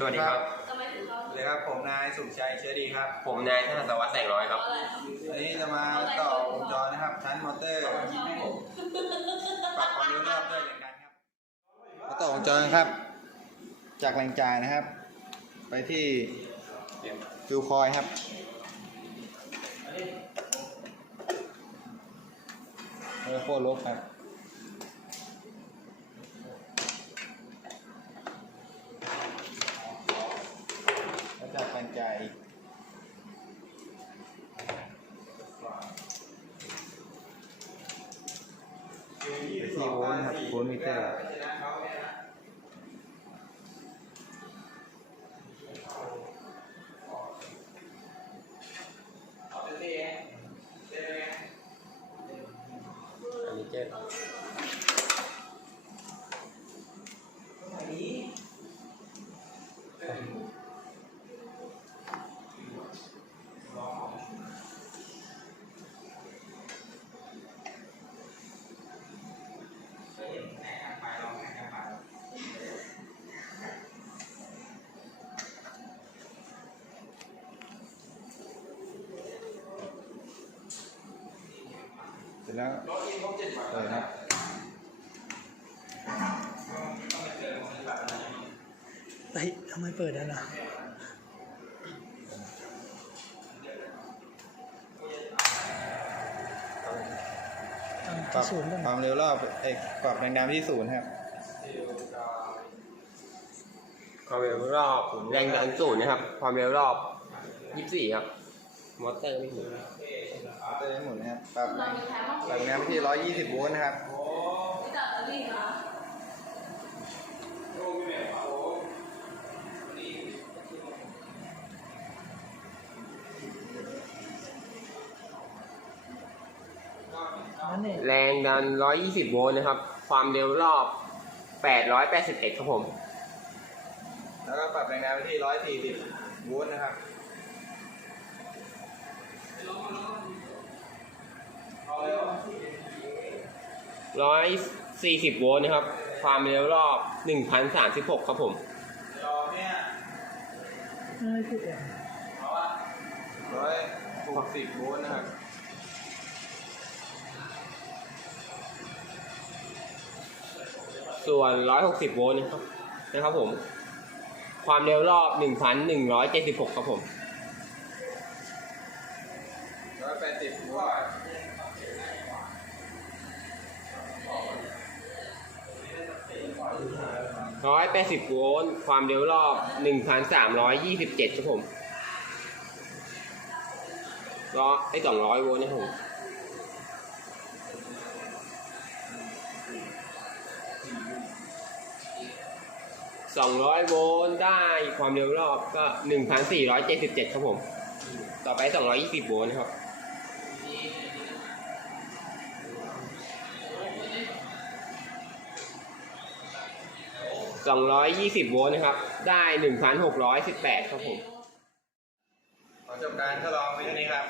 สวัสดีครับทำไมถึงเข้าเลยครับ ผมนายสุขชัยเชื้อดีครับ ผมนายธนตวัฒน์แสงร้อยครับ เพราะอะไรวันนี้จะมาต่อวงจรนะครับ ชั้นมอเตอร์ปรับความเร็วรอบด้วยเหมือนกันครับมาต่อวงจรครับ จากแรงจ่ายนะครับ ไปที่ฟิวคอยครับเออโคตรลบครับ ไปที่โวลต์ครับโวลต์มิเตอร์อันนี้เจ็ด จแล้วเปิดครับเฮ้ยทำไมเปิดได้ล่ะอะปรับที่ศูนย์ด้วยความเร็วรอบเอกปรับแรงดันที่ศูนย์ครับความเร็วรอบแรงดันศูนย์นะครับ ความเร็วรอบยี่สิบสี่ครับ มอเตอร์ไม่ถึงมอเตอร์ได้หมุนนะครับปรับแพ้บ้างปรับแรงดันที่ร้อยยี่สิบโวลต์นะครับที่ตัดอลี่นะแรงดันร้อยยี่สิบโวลต์นะครับ ความเร็วรอบแปดร้อยแปดสิบเอ็ดครับผม แล้วก็ปรับแรงดันไปที่ร้อยสี่สิบโวลต์นะครับ ร้อยสี่สิบโวลต์นะครับ ความเร็วรอบหนึ่งพันสามสิบหกครับผมรอเนี่ยไม่ผิดเองร้อยหกสิบโวลต์นะครับส่วนร้อยหกสิบโวลต์นะครับนะครับผม ความเร็วรอบหนึ่งพันหนึ่งร้อยเจ็ดสิบหกครับผมร้อยแปดสิบโวลต์ ร้อยแปดสิบโวลต์ ความเร็วรอบหนึ่งพันสามร้อยยี่สิบเจ็ดครับผมร้อยไอ้สองร้อยโวลต์นะครับผมสองร้อยโวลต์ได้ความเร็วรอบก็หนึ่งพันสี่ร้อยเจ็ดสิบเจ็ดครับผม ต่อไปสองร้อยยี่สิบโวลต์นะครับ สองร้อยยี่สิบโวลต์นะครับ ได้หนึ่งพันหกร้อยสิบแปดครับผม ขอจบการทดลองไว้เท่านี้ครับ